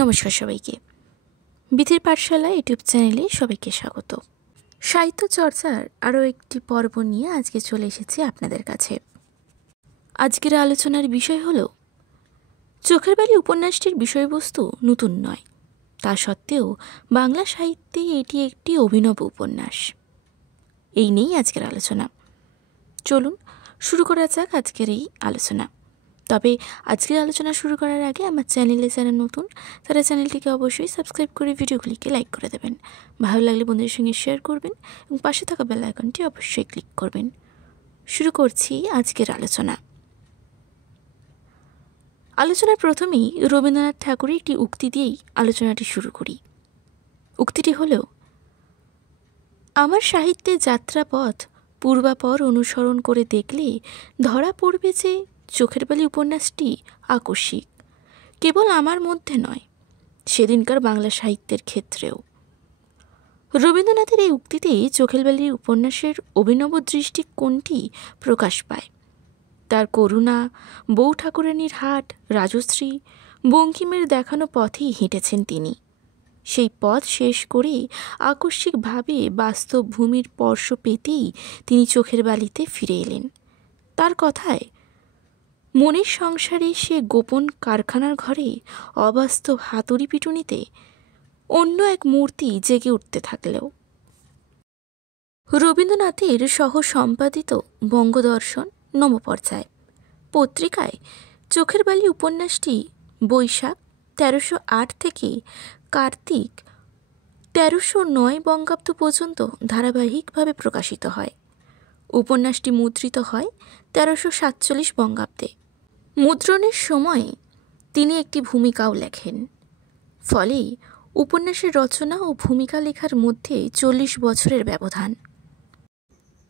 নমস্কার সবাইকে। বিথির পাঠশালা ইউটিউব চ্যানেলে সবাইকে স্বাগত। সাহিত্য চর্চার আরও একটি পর্ব নিয়ে আজকে চলে এসেছি আপনাদের কাছে। আজকের আলোচনার বিষয় হল চোখের বালি উপন্যাসটির বিষয়বস্তু নতুন নয়, তা সত্ত্বেও বাংলা সাহিত্যে এটি একটি অভিনব উপন্যাস। এই নিয়েই আজকের আলোচনা। চলুন শুরু করা যাক আজকের এই আলোচনা। তবে আজকের আলোচনা শুরু করার আগে আমার চ্যানেলে যারা নতুন তারা চ্যানেলটিকে অবশ্যই সাবস্ক্রাইব করে ভিডিওগুলিকে লাইক করে দেবেন। ভালো লাগলে বন্ধুদের সঙ্গে শেয়ার করবেন এবং পাশে থাকা বেল আইকনটি অবশ্যই ক্লিক করবেন। শুরু করছি আজকের আলোচনা। আলোচনার প্রথমেই রবীন্দ্রনাথ ঠাকুরের একটি উক্তি দিয়েই আলোচনাটি শুরু করি। উক্তিটি হল, আমার সাহিত্যের যাত্রাপথ পূর্বাপর অনুসরণ করে দেখলে ধরা পড়বে যে চোখের বালি উপন্যাসটি আকস্মিক, কেবল আমার মধ্যে নয়, সেদিনকার বাংলা সাহিত্যের ক্ষেত্রেও। রবীন্দ্রনাথের এই উক্তিতে চোখের বালি উপন্যাসের অভিনব দৃষ্টিকোণটি প্রকাশ পায়। তার করুণা, বউ ঠাকুরানীর হাট, রাজশ্রী, বঙ্কিমের দেখানো পথেই হেঁটেছেন তিনি। সেই পথ শেষ করে আকস্মিকভাবে বাস্তব ভূমির স্পর্শ পেতেই তিনি চোখের বালিতে ফিরে এলেন। তার কথায়, মনের সংসারে সে গোপন কারখানার ঘরে অবাস্তব হাতুড়ি পিটুনিতে অন্য এক মূর্তি জেগে উঠতে থাকলেও। রবীন্দ্রনাথের সহ সম্পাদিত বঙ্গদর্শন নবপর্যায় পত্রিকায় চোখের বালি উপন্যাসটি বৈশাখ ১৩০৮ থেকে কার্তিক ১৩০৯ বঙ্গাব্দ পর্যন্ত ধারাবাহিকভাবে প্রকাশিত হয়। উপন্যাসটি মুদ্রিত হয় ১৩৪৭ বঙ্গাব্দে। মুদ্রণের সময় তিনি একটি ভূমিকাও লেখেন। ফলে উপন্যাসের রচনা ও ভূমিকা লেখার মধ্যে ৪০ বছরের ব্যবধান।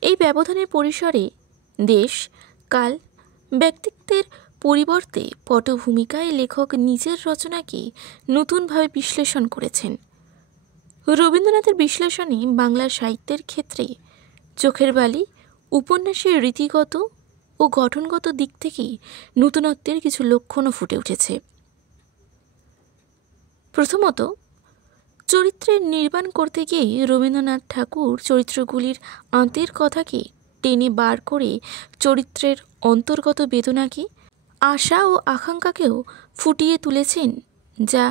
এই ব্যবধানের পরিসরে দেশ, কাল, ব্যক্তিত্বের পরিবর্তে পটভূমিকায় লেখক নিজের রচনাকে নতুনভাবে বিশ্লেষণ করেছেন। রবীন্দ্রনাথের বিশ্লেষণে বাংলা সাহিত্যের ক্ষেত্রে চোখের বালি উপন্যাসের রীতিগত ও গঠনগত দিক থেকেই নতুনত্বের কিছু লক্ষণও ফুটে উঠেছে। প্রথমত, চরিত্রের নির্মাণ করতে গিয়ে রবীন্দ্রনাথ ঠাকুর চরিত্রগুলির আঁতের কথাকে টেনে বার করে চরিত্রের অন্তর্গত বেদনাকে, আশা ও আকাঙ্ক্ষাকেও ফুটিয়ে তুলেছেন, যা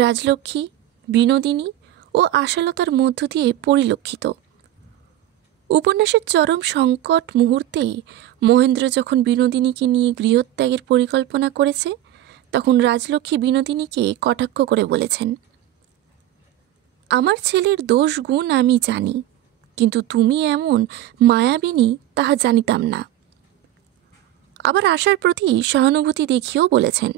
রাজলক্ষ্মী, বিনোদিনী ও আশালতার মধ্য দিয়ে পরিলক্ষিত। উপন্যাসের চরম সংকট মুহূর্তে মহেন্দ্র যখন বিনোদিনীকে নিয়ে গৃহত্যাগের পরিকল্পনা করেছে, তখন রাজলক্ষ্মী বিনোদিনীকে কটাক্ষ করে বলেছেন, আমার ছেলের দোষ গুণ আমি জানি, কিন্তু তুমি এমন মায়াবিনী তাহা জানিতাম না। আবার আশার প্রতি সহানুভূতি দেখিয়েও বলেছেন,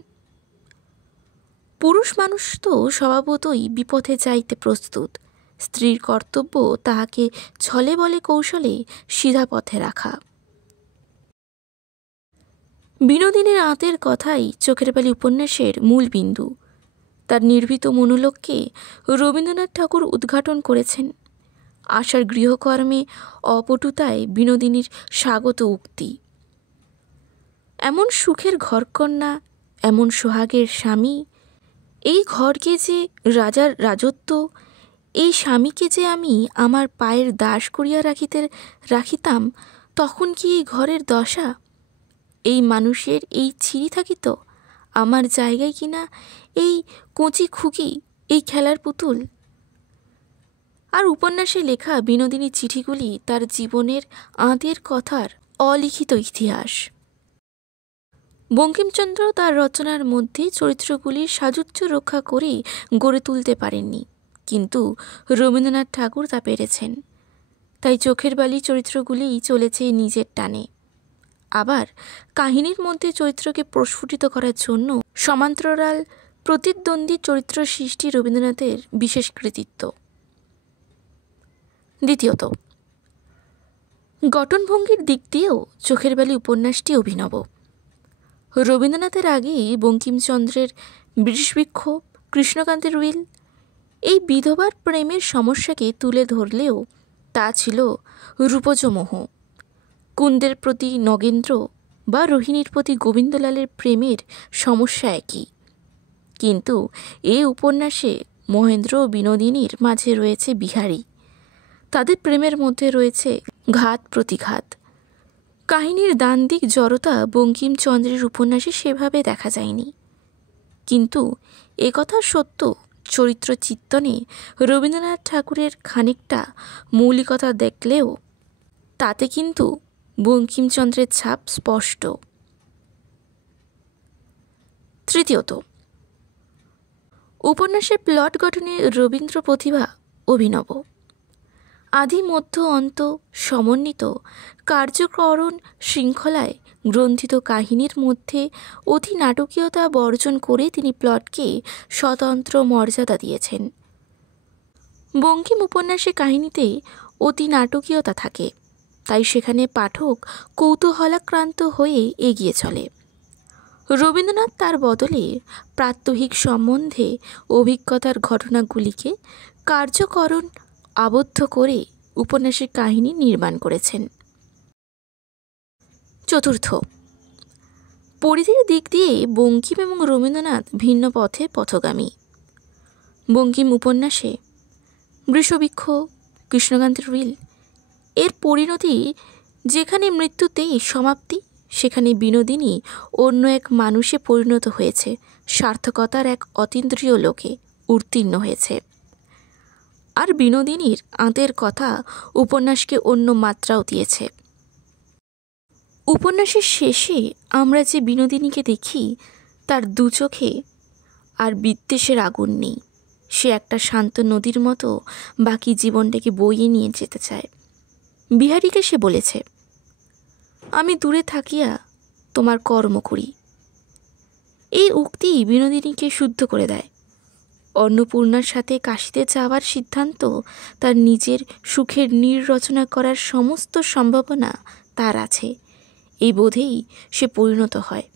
পুরুষ মানুষ তো স্বভাবতই বিপথে যাইতে প্রস্তুত, স্ত্রীর কর্তব্য তাহাকে ছলে বলে কৌশলে সিধা পথে রাখা। বিনোদিনীর আঁতের কথাই চোখের বালি উপন্যাসের মূল বিন্দু। তার নির্ভীত মনোলোককে রবীন্দ্রনাথ ঠাকুর উদ্ঘাটন করেছেন। আশার গৃহকর্মে অপটুতায় বিনোদিনীর স্বাগত উক্তি, এমন সুখের ঘরকন্যা, এমন সোহাগের স্বামী, এই ঘরকে যে রাজার রাজত্ব, এই স্বামীকে যে আমি আমার পায়ের দাস করিয়া রাখিতাম, তখন কি এই ঘরের দশা? এই মানুষের এই ছিঁড়ি থাকিত, আমার জায়গায় কিনা এই কচি খুকি, এই খেলার পুতুল। আর উপন্যাসে লেখা বিনোদিনীর চিঠিগুলি তার জীবনের আঁতের কথার অলিখিত ইতিহাস। বঙ্কিমচন্দ্র তার রচনার মধ্যে চরিত্রগুলির সাযুজ্য রক্ষা করে গড়ে তুলতে পারেননি, কিন্তু রবীন্দ্রনাথ ঠাকুর তা পেরেছেন। তাই চোখের বালি চরিত্রগুলিই চলেছে নিজের টানে। আবার কাহিনীর মধ্যে চরিত্রকে প্রস্ফুটিত করার জন্য সমান্তরাল প্রতিদ্বন্দ্বী চরিত্র সৃষ্টি রবীন্দ্রনাথের বিশেষ কৃতিত্ব। দ্বিতীয়ত, গঠনভঙ্গির দিক দিয়েও চোখের বালি উপন্যাসটি অভিনব। রবীন্দ্রনাথের আগেই বঙ্কিমচন্দ্রের বৃষবৃক্ষ, কৃষ্ণকান্তের উইল এই বিধবার প্রেমের সমস্যাকে তুলে ধরলেও তা ছিল রূপজ মোহ। কুন্দের প্রতি নগেন্দ্র বা রোহিণীর প্রতি গোবিন্দলালের প্রেমের সমস্যা একই। কিন্তু এই উপন্যাসে মহেন্দ্র ও বিনোদিনীর মাঝে রয়েছে বিহারী। তাদের প্রেমের মধ্যে রয়েছে ঘাত প্রতিঘাত। কাহিনীর দ্বান্দ্বিক জড়তা বঙ্কিমচন্দ্রের উপন্যাসে সেভাবে দেখা যায়নি, কিন্তু একথা সত্য চরিত্র চিত্তনে রবীন্দ্রনাথ ঠাকুরের খানিকটা মৌলিকতা দেখলেও তাতে কিন্তু বঙ্কিমচন্দ্রের ছাপ স্পষ্ট। তৃতীয়ত, উপন্যাসের প্লট গঠনে রবীন্দ্র প্রতিভা অভিনব। আদি মধ্য অন্ত সমন্বিত কার্যকরণ শৃঙ্খলায় গ্রন্থিত কাহিনীর মধ্যে অতি নাটকীয়তা বর্জন করে তিনি প্লটকে স্বতন্ত্র মর্যাদা দিয়েছেন। বঙ্কিম উপন্যাসে কাহিনীতে অতি নাটকীয়তা থাকে, তাই সেখানে পাঠক কৌতূহলাক্রান্ত হয়ে এগিয়ে চলে। রবীন্দ্রনাথ তার বদলে প্রাত্যহিক সম্বন্ধে অভিজ্ঞতার ঘটনাগুলিকে কার্যকরণ আবদ্ধ করে উপন্যাসের কাহিনী নির্মাণ করেছেন। চতুর্থ, পরিধির দিক দিয়ে বঙ্কিম এবং রবীন্দ্রনাথ ভিন্ন পথে পথগামী। বঙ্কিম উপন্যাসে বৃষবৃক্ষ, কৃষ্ণকান্তের উইল এর পরিণতি যেখানে মৃত্যুতেই সমাপ্তি, সেখানে বিনোদিনী অন্য এক মানুষে পরিণত হয়েছে, সার্থকতার এক অতীন্দ্রিয় লোকে উত্তীর্ণ হয়েছে। আর বিনোদিনীর আঁতের কথা উপন্যাসকে অন্য মাত্রাও দিয়েছে। উপন্যাসের শেষে আমরা যে বিনোদিনীকে দেখি, তার দু চোখে আর বিদ্বেষের আগুন নেই। সে একটা শান্ত নদীর মতো বাকি জীবনটাকে বইয়ে নিয়ে যেতে চায়। বিহারীকে সে বলেছে, আমি দূরে থাকিয়া তোমার কর্ম করি। এই উক্তি বিনোদিনীকে শুদ্ধ করে দেয়। অন্নপূর্ণার সাথে কাশীতে যাওয়ার সিদ্ধান্ত তার নিজের সুখের নির্রচনা করার সমস্ত সম্ভাবনা তার আছে, এই বোধেই সে পরিণত হয়।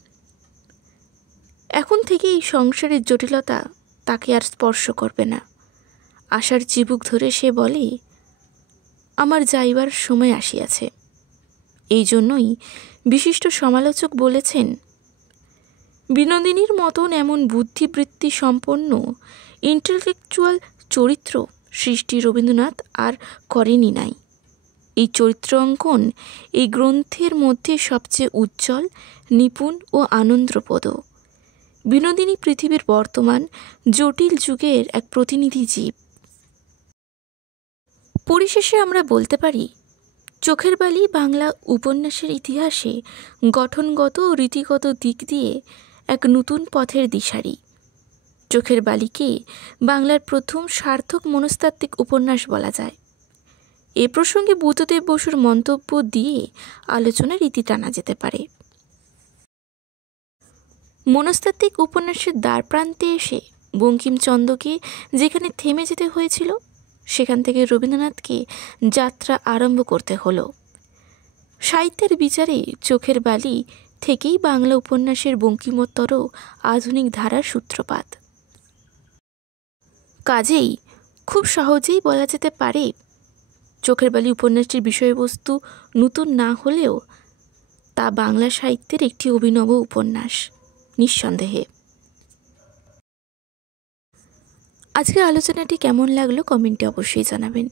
এখন থেকে এই সংসারের জটিলতা তাকে আর স্পর্শ করবে না। আশার চিবুক ধরে সে বলে, আমার যাইবার সময় আসিয়াছে। এই জন্যই বিশিষ্ট সমালোচক বলেছেন, বিনোদিনীর মতন এমন বুদ্ধিবৃত্তি সম্পন্ন ইন্টেলেকচুয়াল চরিত্র সৃষ্টি রবীন্দ্রনাথ আর করেনি নাই। এই চরিত্র অঙ্কন এই গ্রন্থের মধ্যে সবচেয়ে উজ্জ্বল, নিপুণ ও আনন্দপ্রদ। বিনোদিনী পৃথিবীর বর্তমান জটিল যুগের এক প্রতিনিধি জীব। পরিশেষে আমরা বলতে পারি, চোখের বালি বাংলা উপন্যাসের ইতিহাসে গঠনগত ও রীতিগত দিক দিয়ে এক নতুন পথের দিশারি। চোখের বালিকে বাংলার প্রথম সার্থক মনস্তাত্ত্বিক উপন্যাস বলা যায়। এ প্রসঙ্গে বুদ্ধদেব বসুর মন্তব্য দিয়ে আলোচনার রীতি টানা যেতে পারে। মনস্তাত্ত্বিক উপন্যাসের দ্বারপ্রান্তে এসে বঙ্কিমচন্দ্রকে যেখানে থেমে যেতে হয়েছিল, সেখান থেকে রবীন্দ্রনাথকে যাত্রা আরম্ভ করতে হলো। সাহিত্যের বিচারে চোখের বালি থেকেই বাংলা উপন্যাসের বঙ্কিমোত্তর আধুনিক ধারার সূত্রপাত। কাজেই খুব সহজেই বলা যেতে পারে, চোখের বালি উপন্যাসটির বিষয়বস্তু নতুন না হলেও তা বাংলা সাহিত্যের একটি অভিনব উপন্যাস, নিঃসন্দেহে। আজকের আলোচনাটি কেমন লাগলো কমেন্টে অবশ্যই জানাবেন।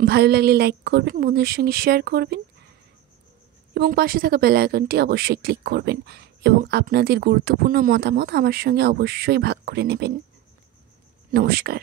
ভালো লাগলে লাইক করবেন, বন্ধুদের সঙ্গে শেয়ার করবেন এবং পাশে থাকা বেল আইকনটি অবশ্যই ক্লিক করবেন এবং আপনাদের গুরুত্বপূর্ণ মতামত আমার সঙ্গে অবশ্যই ভাগ করে নেবেন। নমস্কার।